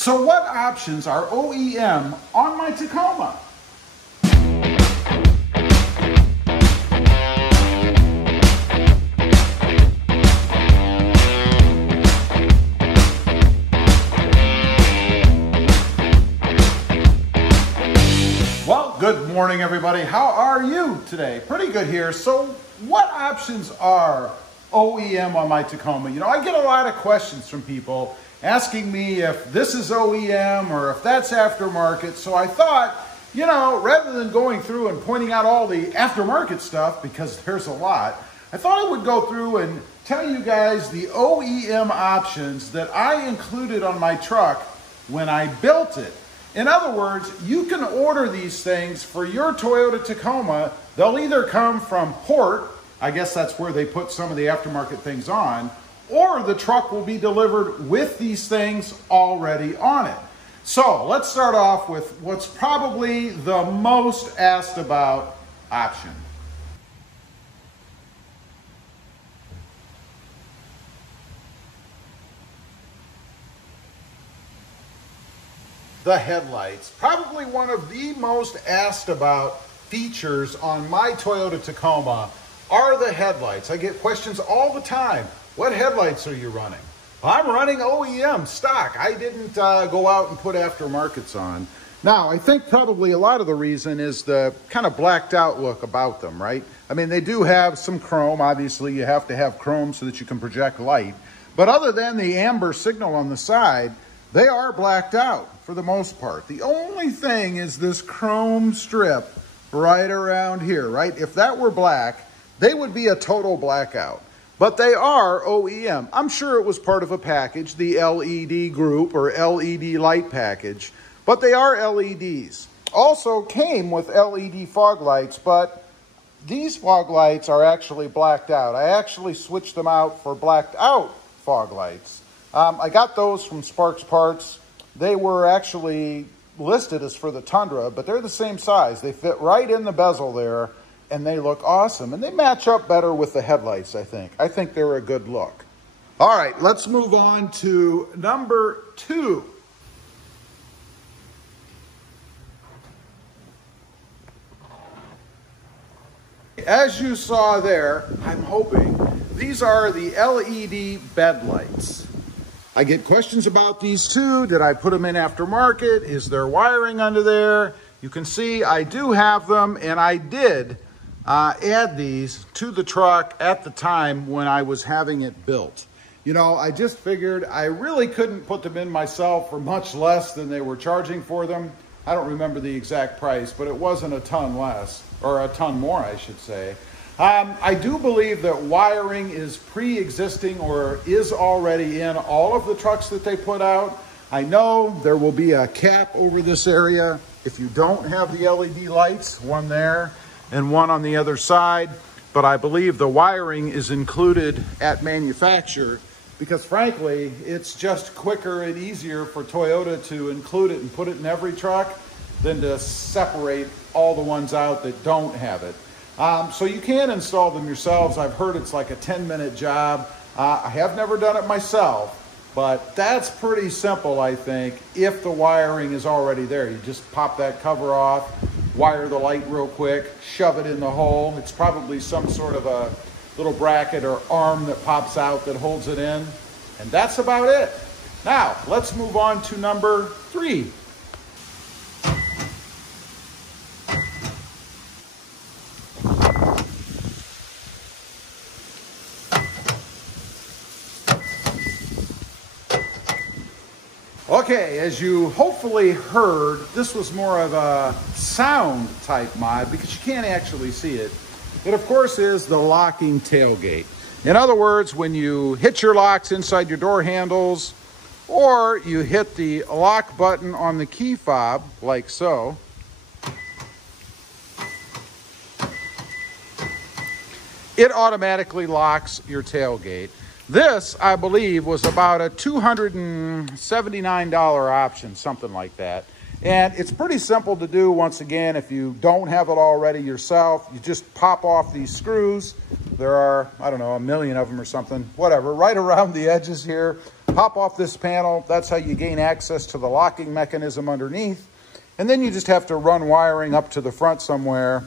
So what options are OEM on my Tacoma? Well, good morning everybody. How are you today? Pretty good here. So what options are OEM on my Tacoma? You know, I get a lot of questions from people asking me if this is OEM or if that's aftermarket. So I thought, you know, rather than going through and pointing out all the aftermarket stuff, because there's a lot, I thought I would go through and tell you guys the OEM options that I included on my truck when I built it. In other words, you can order these things for your Toyota Tacoma. They'll either come from port, I guess that's where they put some of the aftermarket things on, or the truck will be delivered with these things already on it. So let's start off with what's probably the most asked about option. The headlights. Probably one of the most asked about features on my Toyota Tacoma are the headlights. I get questions all the time. What headlights are you running? I'm running OEM stock. I didn't go out and put aftermarkets on. Now, I think probably a lot of the reason is the kind of blacked out look about them, right? I mean, they do have some chrome. Obviously, you have to have chrome so that you can project light. But other than the amber signal on the side, they are blacked out for the most part. The only thing is this chrome strip right around here, right? If that were black, they would be a total blackout. But they are OEM. I'm sure it was part of a package, the LED group or LED light package, but they are LEDs. Also came with LED fog lights, but these fog lights are actually blacked out. I actually switched them out for blacked out fog lights. I got those from Sparks Parts. They were actually listed as for the Tundra, but they're the same size. They fit right in the bezel there, and they look awesome. And they match up better with the headlights, I think. I think they're a good look. All right, let's move on to number 2. As you saw there, I'm hoping, these are the LED bed lights. I get questions about these too. Did I put them in aftermarket? Is there wiring under there? You can see I do have them, and I did add these to the truck at the time when I was having it built. You know, I just figured I really couldn't put them in myself for much less than they were charging for them. I don't remember the exact price, but it wasn't a ton less, or a ton more, I should say. I do believe that wiring is pre-existing or is already in all of the trucks that they put out. I know there will be a cap over this area if you don't have the LED lights, one there and one on the other side, but I believe the wiring is included at manufacture because frankly, it's just quicker and easier for Toyota to include it and put it in every truck than to separate all the ones out that don't have it. So you can install them yourselves. I've heard it's like a 10-minute job. I have never done it myself, but that's pretty simple, I think, if the wiring is already there. You just pop that cover off, wire the light real quick, shove it in the hole. It's probably some sort of a little bracket or arm that pops out that holds it in, and that's about it. Now, let's move on to number 3. Okay, as you hopefully heard, this was more of a sound type mod because you can't actually see it. It of course is the locking tailgate. In other words, when you hit your locks inside your door handles, or you hit the lock button on the key fob, like so, it automatically locks your tailgate. This, I believe, was about a $279 option, something like that. And it's pretty simple to do. Once again, if you don't have it already yourself, you just pop off these screws. There are, I don't know, a million of them or something, whatever, right around the edges here. pop off this panel. That's how you gain access to the locking mechanism underneath. And then you just have to run wiring up to the front somewhere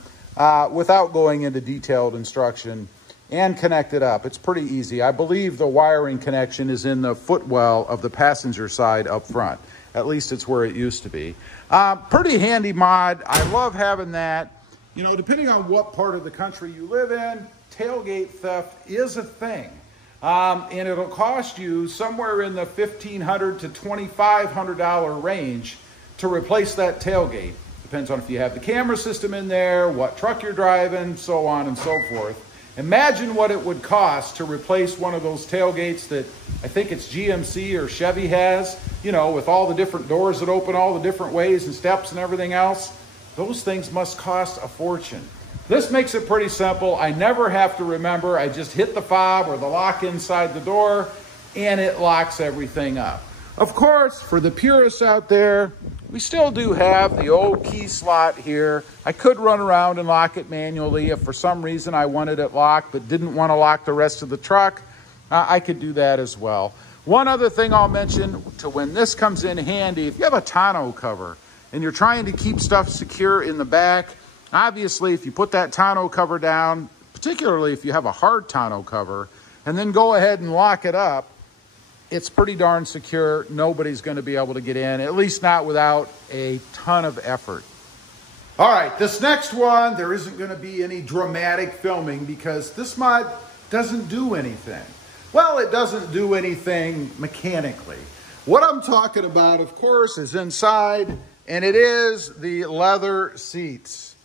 without going into detailed instruction and connect it up. It's pretty easy. I believe the wiring connection is in the footwell of the passenger side up front. At least it's where it used to be. Pretty handy mod. I love having that. You know, depending on what part of the country you live in, tailgate theft is a thing. And it'll cost you somewhere in the $1,500 to $2,500 range to replace that tailgate. Depends on if you have the camera system in there, what truck you're driving, so on and so forth. Imagine what it would cost to replace one of those tailgates that I think it's GMC or Chevy has, you know, with all the different doors that open all the different ways and steps and everything else. Those things must cost a fortune. This makes it pretty simple. I never have to remember. I just hit the fob or the lock inside the door and it locks everything up. Of course, for the purists out there, we still do have the old key slot here. I could run around and lock it manually if for some reason I wanted it locked but didn't want to lock the rest of the truck. I could do that as well. One other thing I'll mention to when this comes in handy, if you have a tonneau cover and you're trying to keep stuff secure in the back, obviously if you put that tonneau cover down, particularly if you have a hard tonneau cover, and then go ahead and lock it up, it's pretty darn secure. Nobody's going to be able to get in, at least not without a ton of effort. All right, this next one, there isn't going to be any dramatic filming because this mod doesn't do anything. Well, it doesn't do anything mechanically. What I'm talking about, of course, is inside, and it is the leather seats.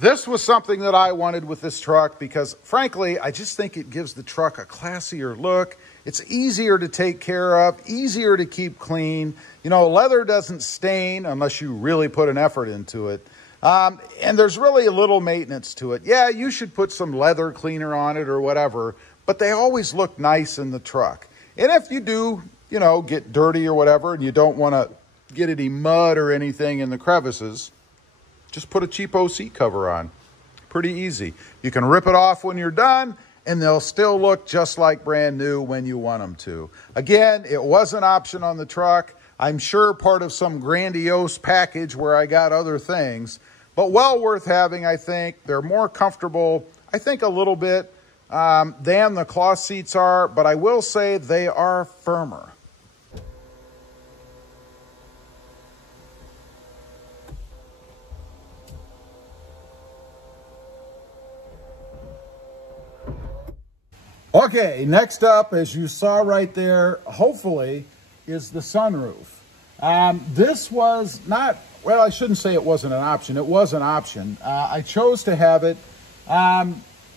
This was something that I wanted with this truck because, frankly, I just think it gives the truck a classier look. It's easier to take care of, easier to keep clean. You know, leather doesn't stain unless you really put an effort into it. And there's really a little maintenance to it. Yeah, you should put some leather cleaner on it or whatever, but they always look nice in the truck. And if you do, you know, get dirty or whatever, and you don't want to get any mud or anything in the crevices, just put a cheapo seat cover on. Pretty easy. You can rip it off when you're done, and they'll still look just like brand new when you want them to. Again, it was an option on the truck. I'm sure part of some grandiose package where I got other things, but well worth having, I think. They're more comfortable, I think, a little bit than the cloth seats are, but I will say they are firmer. Okay, next up, as you saw right there, hopefully, is the sunroof. This was not, well, I shouldn't say it wasn't an option. It was an option. I chose to have it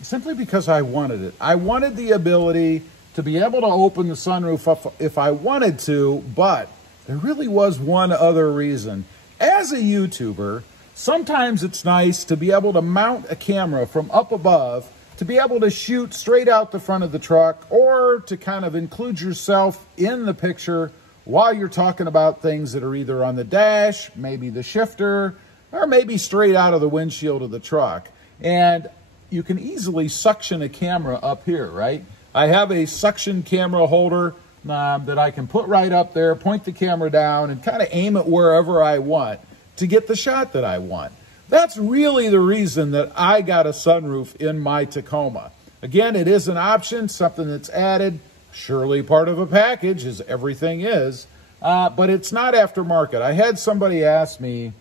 simply because I wanted it. I wanted the ability to be able to open the sunroof up if I wanted to, but there really was one other reason. As a YouTuber, sometimes it's nice to be able to mount a camera from up above to be able to shoot straight out the front of the truck or to kind of include yourself in the picture while you're talking about things that are either on the dash, maybe the shifter, or maybe straight out of the windshield of the truck. And you can easily suction a camera up here, right? I have a suction camera holder that I can put right up there, point the camera down, and kind of aim it wherever I want to get the shot that I want. That's really the reason that I got a sunroof in my Tacoma. Again, it is an option, something that's added, surely part of a package, as everything is, but it's not aftermarket. I had somebody ask me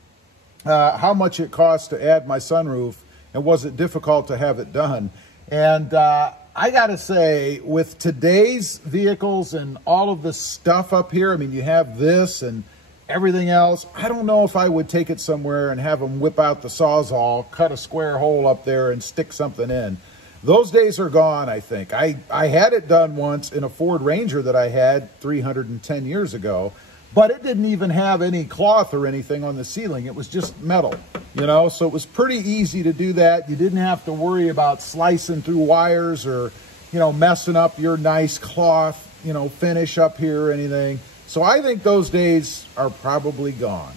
how much it cost to add my sunroof, and was it difficult to have it done? And I gotta say, with today's vehicles and all of the stuff up here, I mean, you have this and everything else, I don't know if I would take it somewhere and have them whip out the Sawzall, cut a square hole up there and stick something in. Those days are gone, I think. I had it done once in a Ford Ranger that I had 310 years ago, but it didn't even have any cloth or anything on the ceiling. It was just metal, you know, so it was pretty easy to do that. You didn't have to worry about slicing through wires or, you know, messing up your nice cloth, you know, finish up here or anything. So I think those days are probably gone.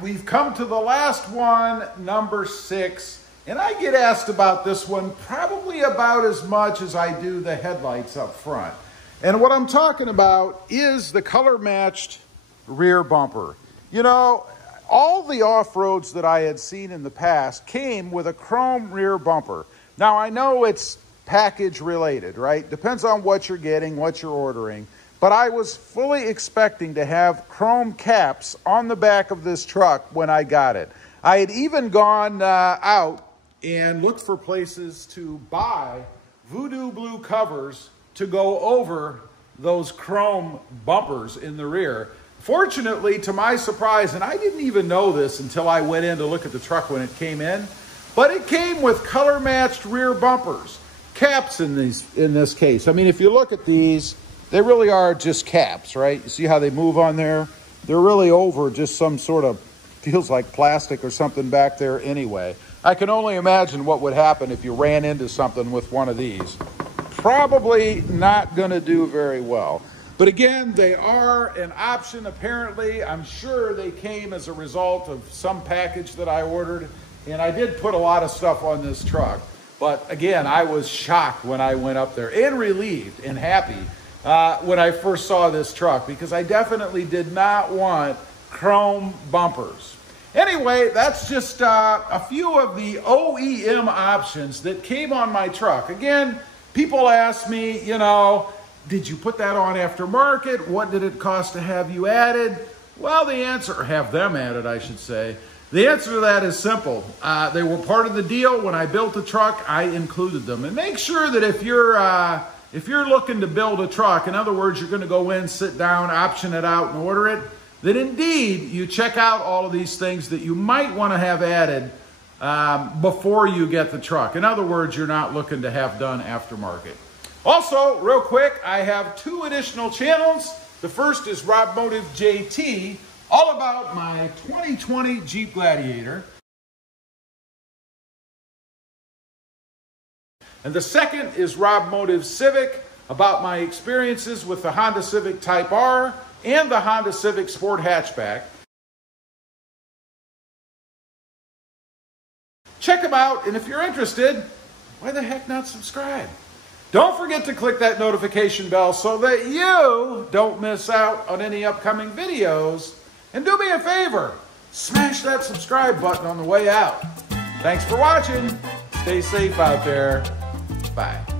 We've come to the last one, number 6, and I get asked about this one probably about as much as I do the headlights up front. And what I'm talking about is the color matched rear bumper. You know, all the off-roads that I had seen in the past came with a chrome rear bumper. Now, I know it's package related, right? Depends on what you're getting, what you're ordering. But I was fully expecting to have chrome caps on the back of this truck when I got it. I had even gone out and looked for places to buy voodoo blue covers to go over those chrome bumpers in the rear. Fortunately, to my surprise, and I didn't even know this until I went in to look at the truck when it came in, but it came with color matched rear bumpers, caps in this case. I mean, if you look at these, they really are just caps, right? You see how they move on there? They're really over just some sort of, feels like plastic or something back there anyway. I can only imagine what would happen if you ran into something with one of these. Probably not going to do very well. But again, they are an option apparently. I'm sure they came as a result of some package that I ordered. And I did put a lot of stuff on this truck. But again, I was shocked when I went up there and relieved and happy when I first saw this truck, because I definitely did not want chrome bumpers. Anyway, that's just a few of the OEM options that came on my truck. Again, people ask me, you know, did you put that on aftermarket? What did it cost to have you added? Well, the answer, or have them added, I should say. The answer to that is simple. They were part of the deal. When I built the truck, I included them. And make sure that if you're looking to build a truck, in other words, you're going to go in, sit down, option it out, and order it, that indeed you check out all of these things that you might want to have added before you get the truck. In other words, you're not looking to have done aftermarket. Also, real quick, I have 2 additional channels. The first is RobMotive JT, all about my 2020 Jeep Gladiator. And the second is RobMotive Civic, about my experiences with the Honda Civic Type R and the Honda Civic Sport Hatchback. Check them out, and if you're interested, why the heck not subscribe? Don't forget to click that notification bell so that you don't miss out on any upcoming videos. And do me a favor, smash that subscribe button on the way out. Thanks for watching. Stay safe out there. Bye.